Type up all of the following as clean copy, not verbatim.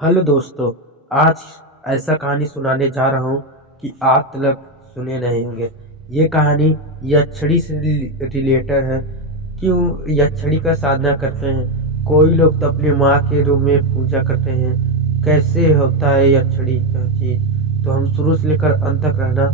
Hello दोस्तों। आज ऐसा कहानी सुनाने जा रहा हूँ कि आप तक सुने नहीं होंगे। ये कहानी यक्षिणी से रिलेटेड है। क्यों यक्षिणी का साधना करते हैं? कोई लोग तो अपने माँ के रूप में पूजा करते हैं। कैसे होता है यक्षिणी का चीज़, तो हम शुरू से लेकर अंत तक रहना।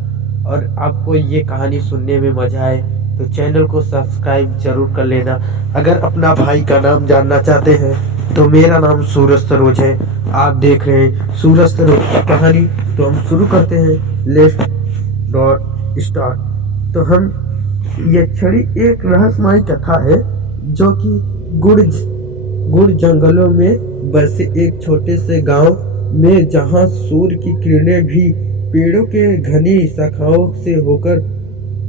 और आपको ये कहानी सुनने में मजा आए तो चैनल को सब्सक्राइब जरूर कर लेना। अगर अपना भाई का नाम जानना चाहते हैं तो मेरा नाम सूरज सरोज है। आप देख रहे हैं सूरज सरोज की कहानी। तो हम शुरू करते हैं। Let's dot start. तो हम यक्षिणी एक रहस्यमय कथा है जो कि गुड़ जंगलों में बसे एक छोटे से गांव में, जहां सूर्य की किरणें भी पेड़ों के घनी शाखाओं से होकर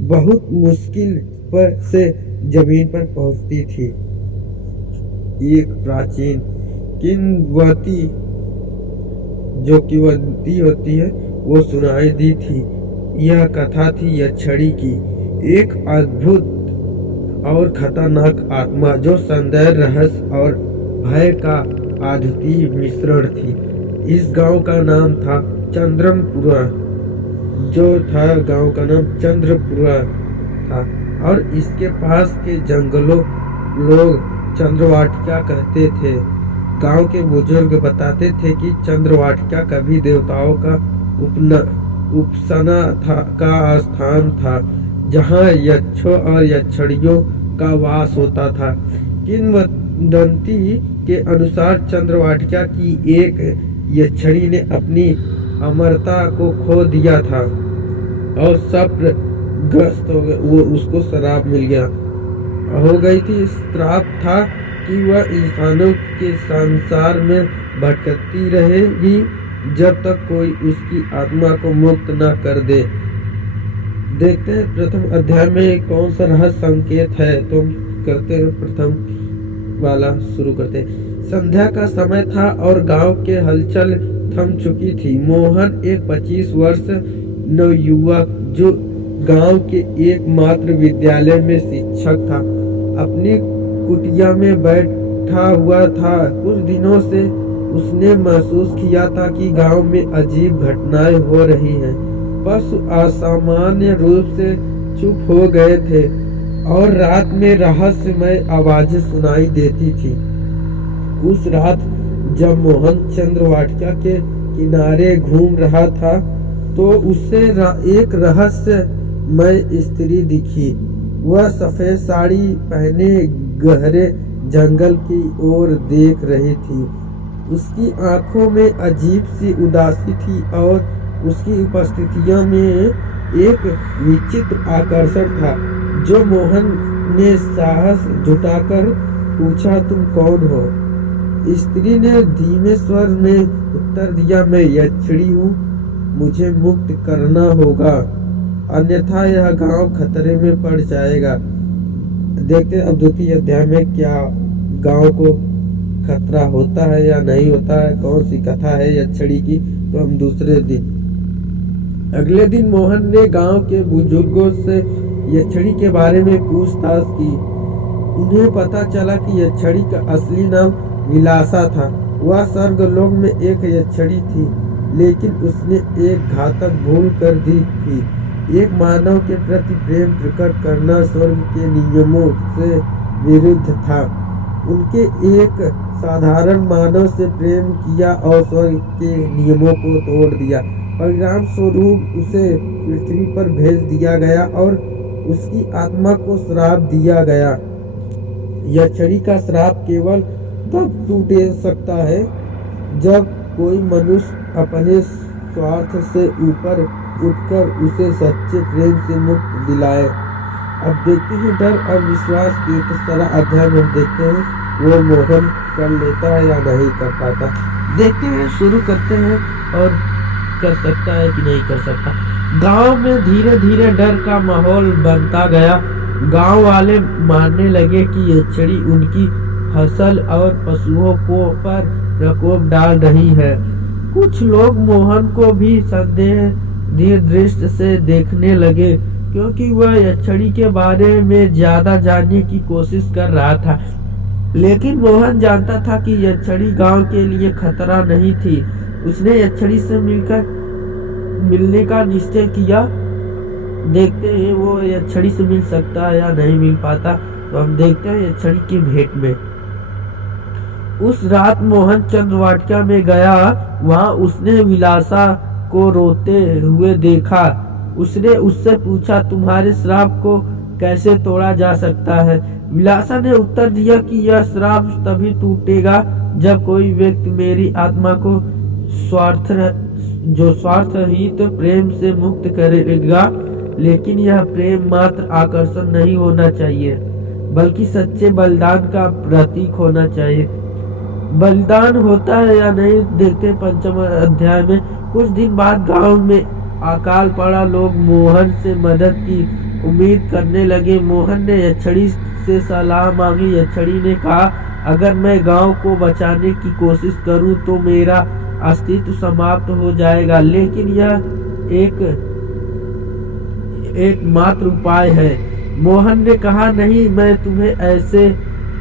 बहुत मुश्किल पर से जमीन पर पहुंचती थी। एक प्राचीन किंवदंती जो किंवदंती होती है वो सुनाई दी थी। यह कथा थी यक्षिणी की, एक अद्भुत और खतरनाक आत्मा जो संदेह, रहस्य और भय का अद्वितीय मिश्रण थी। इस गांव का नाम था चंद्रपुरा, गांव का नाम चंद्रपुरा था और इसके पास के जंगलों लोग चंद्रवाटिका कहते थे। गांव के बुजुर्ग बताते थे कि चंद्रवाटिका कभी देवताओं का उपासना का स्थान था, जहां यक्षों और यक्षिणियों का वास होता था। किंवदंती के अनुसार चंद्रवाटिका की एक यक्षिणी ने अपनी अमरता को खो दिया था और शापग्रस्त हो गया। वो उसको श्राप मिल गया हो गई थी। श्राप था कि वह इंसानों के संसार में भटकती रहेगी जब तक कोई उसकी आत्मा को मुक्त न कर दे। देखते हैं प्रथम अध्याय में कौन सा रहस्य संकेत है। तो करते हैं प्रथम वाला शुरू करते हैं। संध्या का समय था और गांव के हलचल थम चुकी थी। मोहन एक 25 वर्ष नवयुवक जो गांव के एकमात्र विद्यालय में शिक्षक था, अपनी कुटिया में बैठा हुआ था। कुछ दिनों से उसने महसूस किया था कि गांव में अजीब घटनाएं हो रही हैं। पशु असामान्य रूप से चुप हो गए थे और रात में रहस्यमय आवाजें सुनाई देती थी। उस रात जब मोहन चंद्रवाटिका के किनारे घूम रहा था तो उसे एक रहस्यमय स्त्री दिखी। वह सफेद साड़ी पहने गहरे जंगल की ओर देख रही थी। उसकी आंखों में अजीब सी उदासी थी और उसकी उपस्थिति में एक विचित्र आकर्षण था। जो मोहन ने साहस जुटाकर पूछा, तुम कौन हो? स्त्री ने धीमे स्वर में उत्तर दिया, मैं यक्षिणी हूँ, मुझे मुक्त करना होगा, अन्यथा यह गांव खतरे में पड़ जाएगा। देखते अब द्वितीय अध्याय में क्या गांव को खतरा होता है या नहीं होता है, कौन सी कथा है यक्षिणी की। तो हम दूसरे दिन अगले दिन मोहन ने गांव के बुजुर्गों से यक्षिणी के बारे में पूछताछ की। उन्हें पता चला कि यक्षिणी का असली नाम विलासा था। वह स्वर्गलोक में एक यक्षिणी थी, लेकिन उसने एक घातक भूल कर दी थी। एक मानव के प्रति प्रेम प्रकट करना स्वर्ग के नियमों से विरुद्ध था। उनके एक साधारण मानव से प्रेम किया और स्वर्ग के नियमों को तोड़ दिया। परिणाम स्वरूप उसे पृथ्वी पर भेज दिया गया और उसकी आत्मा को श्राप दिया गया। यक्षिणी का श्राप केवल तब टूट सकता है जब कोई मनुष्य अपने स्वार्थ से ऊपर उठकर उसे सच्चे प्रेम से मुक्त दिलाए। अब देखते हैं डर और विश्वास के तीसरा अध्याय में देखते हैं वो मोहन कर लेता है या नहीं कर पाता। देखते हैं, शुरू करते हैं और कर सकता है कि नहीं कर सकता। गांव में धीरे धीरे डर का माहौल बनता गया। गांव वाले मानने लगे कि यक्षिणी उनकी फसल और पशुओं को पर प्रकोप डाल रही है। कुछ लोग मोहन को भी संदेह दृष्टि से देखने लगे, क्योंकि वह यक्षिणी के बारे में ज्यादा जानने की कोशिश कर रहा था। लेकिन मोहन जानता था कि यक्षिणी गांव के लिए खतरा नहीं थी। उसने यक्षिणी से मिलने का निश्चय किया। देखते हैं वो यक्षिणी से मिल सकता है या नहीं मिल पाता, तो हम देखते हैं यक्षिणी की भेंट में। उस रात मोहन चंद्रवाटिका में गया। वहां उसने विलासा को रोते हुए देखा। उसने उससे पूछा, तुम्हारे श्राप को कैसे तोड़ा जा सकता है? विलासा ने उत्तर दिया कि यह श्राप तभी टूटेगा जब कोई व्यक्ति मेरी आत्मा को स्वार्थरहित प्रेम से मुक्त करेगा। लेकिन यह प्रेम मात्र आकर्षण नहीं होना चाहिए, बल्कि सच्चे बलिदान का प्रतीक होना चाहिए। बलिदान होता है या नहीं, देखते पंचम अध्याय में। कुछ दिन बाद गांव में अकाल पड़ा। लोग मोहन से मदद की उम्मीद करने लगे। मोहन ने यक्षिणी से सलाह मांगी। यक्षिणी ने कहा, अगर मैं गांव को बचाने की कोशिश करूं तो मेरा अस्तित्व समाप्त हो जाएगा, लेकिन यह एक मात्र उपाय है। मोहन ने कहा, नहीं, मैं तुम्हें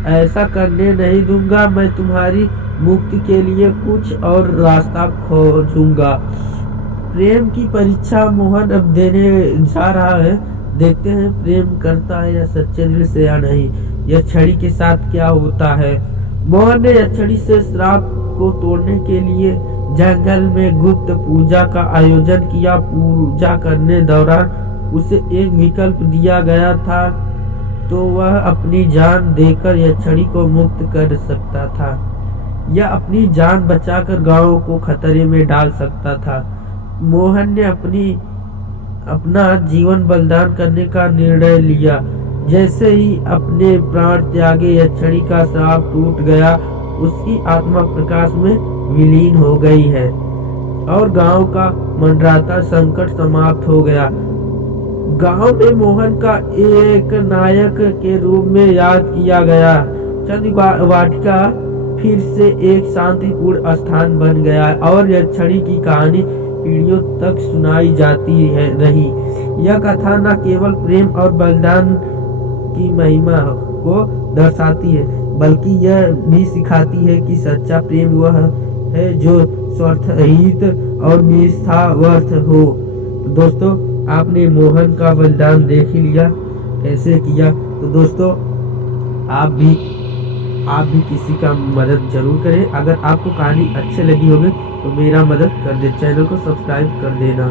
ऐसा करने नहीं दूंगा। मैं तुम्हारी मुक्ति के लिए कुछ और रास्ता खोजूंगा। प्रेम की परीक्षा मोहन अब देने जा रहा है। देखते हैं प्रेम करता है या सच्चे दिल से या नहीं। यक्षिणी के साथ क्या होता है। मोहन ने यक्षिणी से श्राप को तोड़ने के लिए जंगल में गुप्त पूजा का आयोजन किया। पूजा करने दौरान उसे एक विकल्प दिया गया था, तो वह अपनी जान देकर यक्षिणी को मुक्त कर सकता था या अपनी जान बचाकर गांव को खतरे में डाल सकता था। मोहन ने अपना जीवन बलिदान करने का निर्णय लिया। जैसे ही अपने प्राण त्यागे, यक्षिणी का श्राप टूट गया। उसकी आत्मा प्रकाश में विलीन हो गई है और गांव का मंडराता संकट समाप्त हो गया। गांव में मोहन का एक नायक के रूप में याद किया गया। चंद्रवाटिका फिर से एक शांतिपूर्ण स्थान बन गया और यक्षिणी की कहानी पीढ़ियों तक सुनाई जाती रही। यह कथा न केवल प्रेम और बलिदान की महिमा को दर्शाती है, बल्कि यह भी सिखाती है कि सच्चा प्रेम वह है जो स्वार्थरहित और निस्वार्थ हो। तो दोस्तों, आपने मोहन का बलिदान देख ही लिया कैसे किया। तो दोस्तों, आप भी किसी का मदद जरूर करें। अगर आपको कहानी अच्छी लगी होगी तो मेरा मदद कर दे, चैनल को सब्सक्राइब कर देना।